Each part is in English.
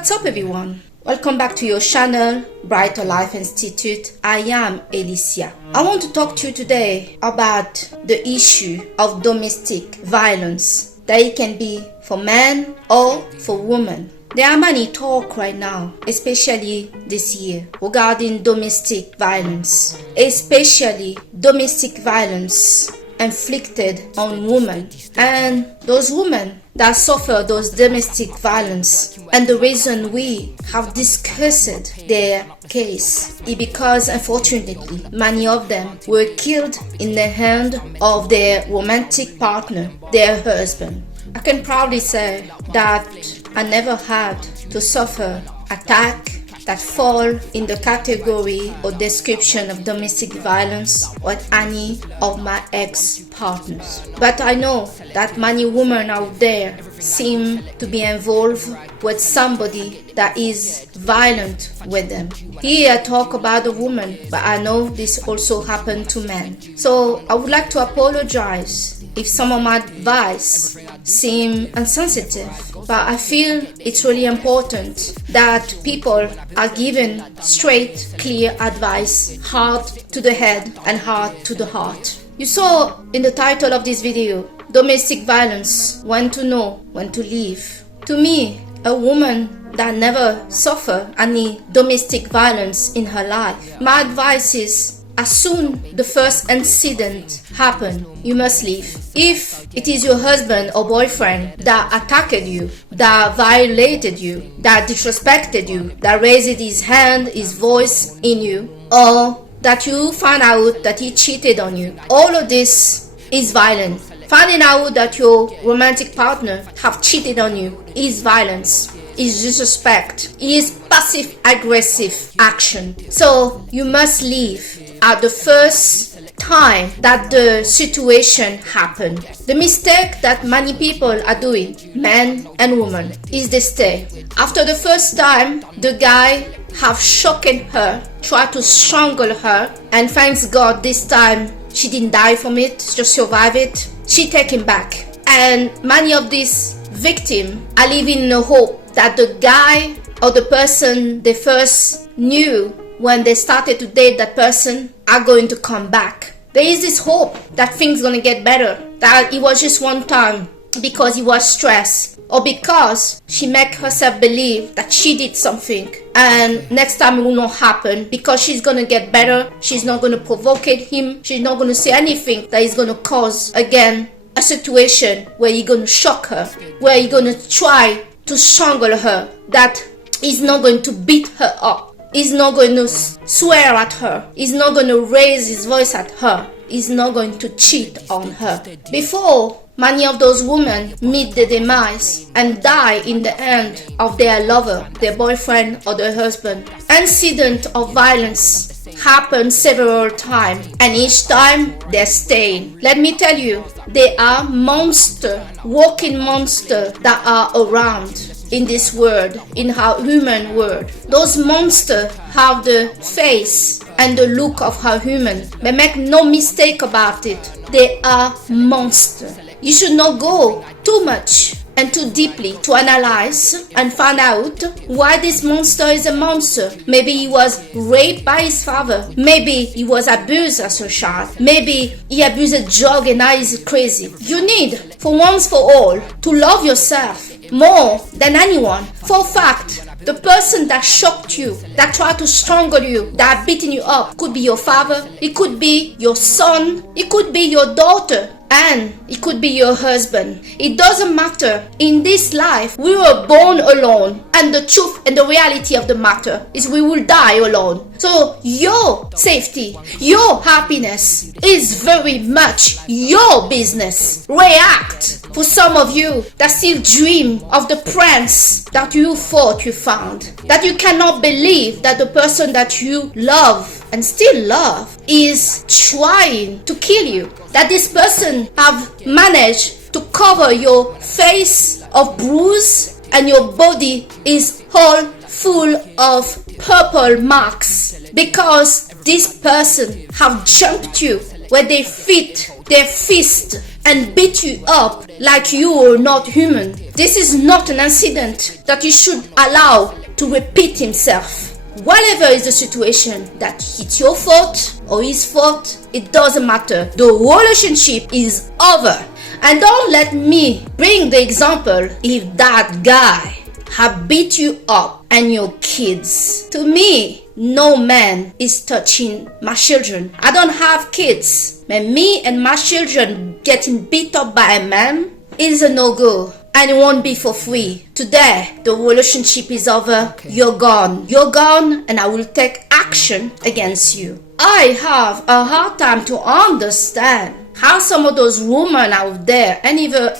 What's up, everyone? Welcome back to your channel, Brighter Life Institute. I am Alicia. I want to talk to you today about the issue of domestic violence, that it can be for men or for women. There are many talk right now, especially this year, regarding domestic violence, especially domestic violence inflicted on women and those women that suffer those domestic violence. And the reason we have discussed their case is because, unfortunately, many of them were killed in the hand of their romantic partner, their husband. I can proudly say that I never had to suffer attack that fall in the category or description of domestic violence with any of my ex-partners. But I know that many women out there seem to be involved with somebody that is violent with them. Here I talk about a woman, but I know this also happened to men. So I would like to apologize if some of my advice seem insensitive, but I feel it's really important that people are given straight, clear advice, heart to the head and heart to the heart. You saw in the title of this video, domestic violence, when to know, when to leave. To me, a woman that never suffered any domestic violence in her life, my advice is, as soon the first incident happen, you must leave. If it is your husband or boyfriend that attacked you, that violated you, that disrespected you, that raised his hand, his voice in you, or that you find out that he cheated on you, all of this is violent. Finding out that your romantic partner have cheated on you is violence, is disrespect, is passive-aggressive action. So you must leave at the first time that the situation happened. The mistake that many people are doing, men and women, is they stay. After the first time, the guy have shocked her, tried to strangle her, and thanks God this time she didn't die from it, just survive it. She take him back. And many of these victims are living in the hope that the guy or the person they first knew when they started to date that person are going to come back. There is this hope that things gonna get better, that it was just one time because he was stressed, or because she make herself believe that she did something and next time it will not happen because she's gonna get better, she's not gonna provoke him, she's not gonna say anything that is gonna cause again a situation where you're gonna shock her, where you're gonna try to strangle her, that is not going to beat her up. He's not going to swear at her. He's not going to raise his voice at her. He's not going to cheat on her. Before many of those women meet their demise and die in the hand of their lover, their boyfriend or their husband, incident of violence happen several times, and each time they're staying. Let me tell you, there are monsters, walking monsters that are around in this world, in our human world. Those monsters have the face and the look of our human, but make no mistake about it, they are monsters. You should not go too much and too deeply to analyze and find out why this monster is a monster. Maybe he was raped by his father. Maybe he was abused as a child. Maybe he abused drug and now he's crazy. You need, for once for all, to love yourself more than anyone. For a fact, the person that shocked you, that tried to strangle you, that beaten you up, could be your father, it could be your son, it could be your daughter, and it could be your husband. It doesn't matter. In this life, we were born alone, and the truth and the reality of the matter is we will die alone. So your safety, your happiness is very much your business. React. For some of you that still dream of the prince that you thought you found, that you cannot believe that the person that you love and still love is trying to kill you, that this person have managed to cover your face of bruise and your body is all full of purple marks because this person have jumped you where they fit their fist and beat you up like you are not human. This is not an incident that you should allow to repeat himself. Whatever is the situation, that it's your fault or his fault, it doesn't matter. The relationship is over. And don't let me bring the example if that guy have beat you up and your kids. To me, no man is touching my children. I don't have kids. But me and my children getting beat up by a man is a no-go. And it won't be for free. Today, the relationship is over. Okay. You're gone. You're gone, and I will take action against you. I have a hard time to understand how some of those women out there, and even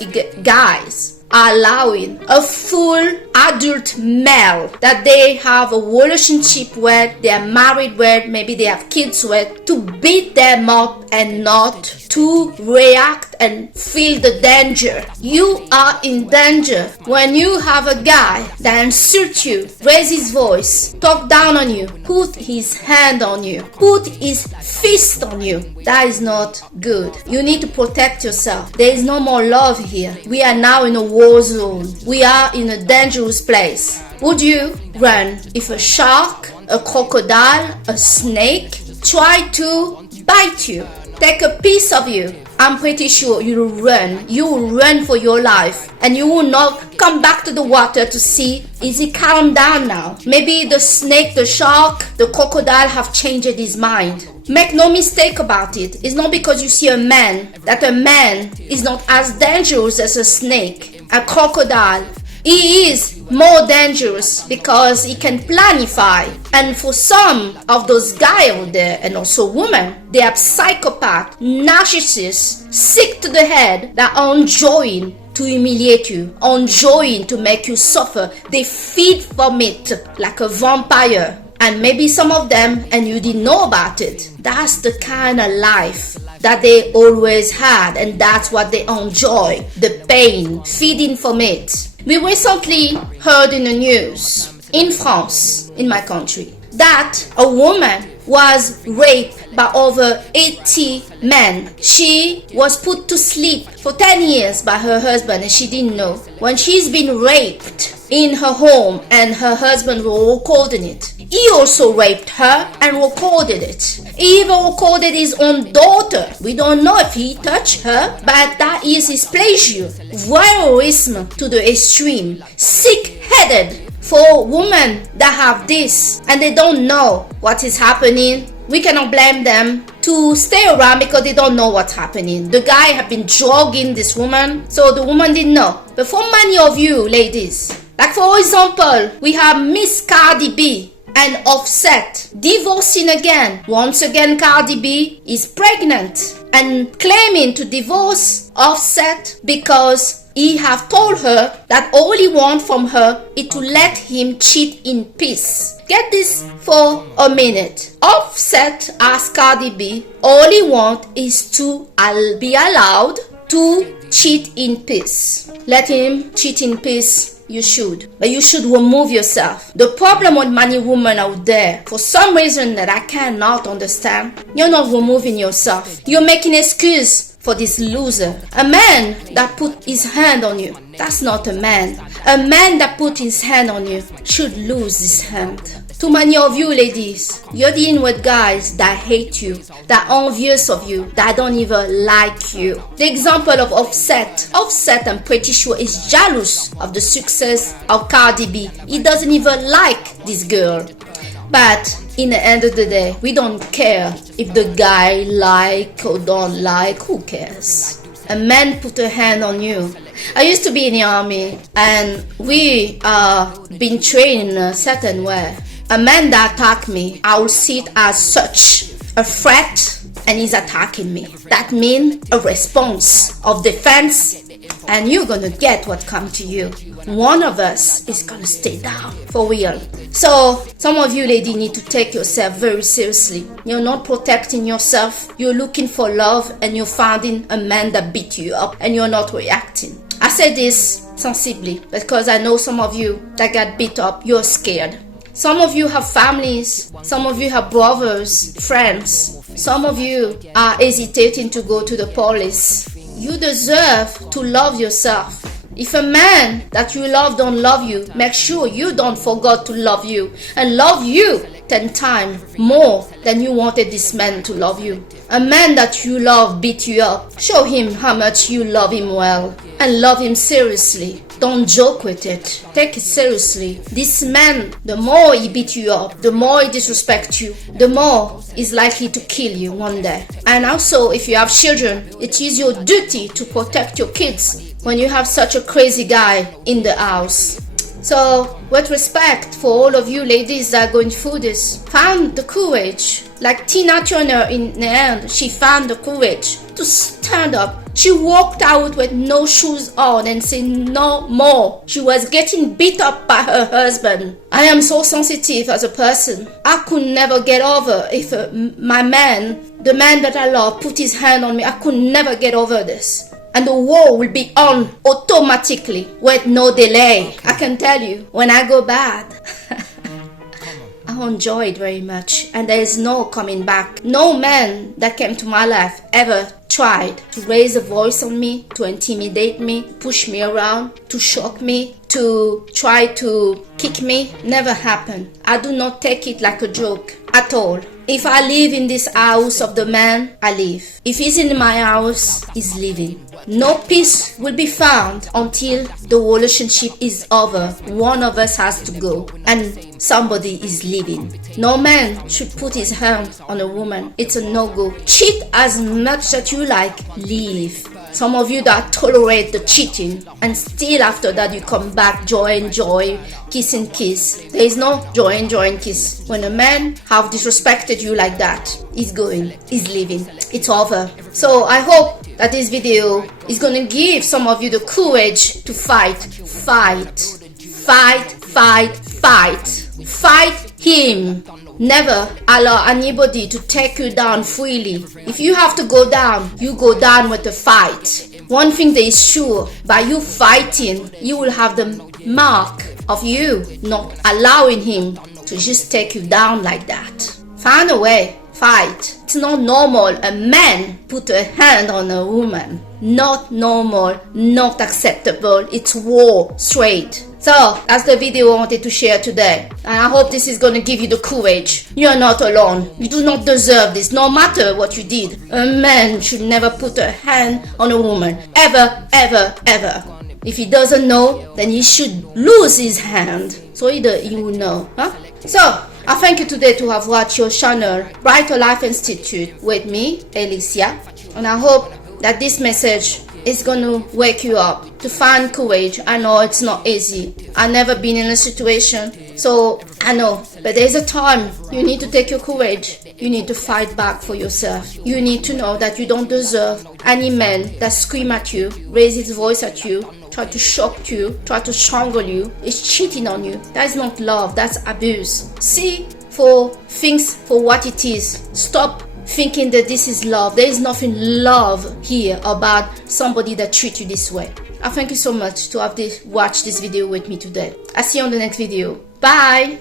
guys, are allowing a full adult male that they have a relationship with, they are married with, maybe they have kids with, to beat them up and not to react and feel the danger. You are in danger when you have a guy that insults you, raise his voice, talk down on you, put his hand on you, put his fist on you. That is not good. You need to protect yourself. There is no more love here. We are now in a war zone. We are in a dangerous place. Would you run if a shark, a crocodile, a snake try to bite you, take a piece of you? I'm pretty sure you will run. You will run for your life, and you will not come back to the water to see, is he calmed down now? Maybe the snake, the shark, the crocodile have changed his mind. Make no mistake about it. It's not because you see a man that a man is not as dangerous as a snake, a crocodile. He is more dangerous because he can planify. And for some of those guys out there, and also women, they are psychopath, narcissists, sick to the head, that are enjoying to humiliate you, enjoying to make you suffer. They feed from it like a vampire. And maybe some of them, and you didn't know about it. That's the kind of life that they always had, and that's what they enjoy, the pain, feeding from it. We recently heard in the news, in France, in my country, that a woman was raped by over 80 men. She was put to sleep for 10 years by her husband, and she didn't know. When she's been raped in her home and her husband was recording it, he also raped her and recorded it. He even recorded his own daughter. We don't know if he touched her, but that is his pleasure. Voyeurism to the extreme. Sick-headed for women that have this and they don't know what is happening. We cannot blame them to stay around because they don't know what's happening. The guy had been drugging this woman, so the woman didn't know. But for many of you ladies, like for example, we have Miss Cardi B and Offset divorcing again. Once again, Cardi B is pregnant and claiming to divorce Offset because he have told her that all he wants from her is to let him cheat in peace. Get this for a minute. Offset asked Cardi B, all he wants is to be allowed to cheat in peace. Let him cheat in peace. You should. But you should remove yourself. The problem with many women out there, for some reason that I cannot understand, you're not removing yourself. You're making excuse for this loser. A man that put his hand on you, that's not a man. A man that put his hand on you should lose his hand. Too many of you ladies, you're dealing with guys that hate you, that are envious of you, that don't even like you. The example of Offset, I'm pretty sure, is jealous of the success of Cardi B. He doesn't even like this girl. But in the end of the day, we don't care if the guy like or don't like, who cares? A man put a hand on you. I used to be in the army and we been trained in a certain way. A man that attacked me, I will see it as such a threat and he's attacking me. That means a response of defense and you're gonna get what comes to you. One of us is gonna stay down for real. So some of you ladies need to take yourself very seriously. You're not protecting yourself. You're looking for love and you're finding a man that beat you up and you're not reacting. I say this sensibly because I know some of you that got beat up, you're scared. Some of you have families, some of you have brothers, friends. Some of you are hesitating to go to the police. You deserve to love yourself. If a man that you love don't love you, make sure you don't forget to love you and love you 10 times more than you wanted this man to love you. A man that you love beat you up. Show him how much you love him well and love him seriously. Don't joke with it. Take it seriously. This man, the more he beat you up, the more he disrespects you, the more he's likely to kill you one day. And also, if you have children, it is your duty to protect your kids when you have such a crazy guy in the house. So, with respect for all of you ladies that are going through this, found the courage. Like Tina Turner in the end, she found the courage to stand up. She walked out with no shoes on and said no more. She was getting beat up by her husband. I am so sensitive as a person. I could never get over if my man, the man that I love, put his hand on me. I could never get over this. And the war will be on automatically with no delay. I can tell you, when I go bad, I enjoy it very much, and there is no coming back. No man that came to my life ever tried to raise a voice on me, to intimidate me, push me around, to shock me, to try to kick me. Never happened. I do not take it like a joke at all. If I live in this house of the man, I live. If he's in my house, he's living. No peace will be found until the relationship is over. One of us has to go and somebody is leaving. No man should put his hand on a woman. It's a no-go. Cheat as much as you like, leave. Some of you that tolerate the cheating and still after that you come back, joy and joy, kiss and kiss. There is no joy and kiss. When a man have disrespected you like that, he's going, he's leaving, it's over. So I hope that this video is going to give some of you the courage to fight him. Never allow anybody to take you down freely. If you have to go down, you go down with a fight. One thing that is sure, by you fighting, you will have the mark of you not allowing him to just take you down like that. Find a way, fight. It's not normal a man put a hand on a woman. Not normal, not acceptable. It's war straight. So, that's the video I wanted to share today. And I hope this is going to give you the courage. You're not alone. You do not deserve this, no matter what you did. A man should never put a hand on a woman. Ever, ever, ever. If he doesn't know, then he should lose his hand. So he will know. Huh? So, I thank you today to have watched your channel, Brighter Life Institute, with me, Alicia. And I hope that this message is going to wake you up to find courage. I know it's not easy. I've never been in a situation, so I know. But there's a time you need to take your courage. You need to fight back for yourself. You need to know that you don't deserve any man that scream at you, raise his voice at you, try to shock you, try to strangle you, is cheating on you. That's not love, that's abuse. See for things for what it is. Stop thinking that this is love. There is nothing love here about somebody that treats you this way. I thank you so much to have watched this video with me today. I'll see you on the next video. Bye.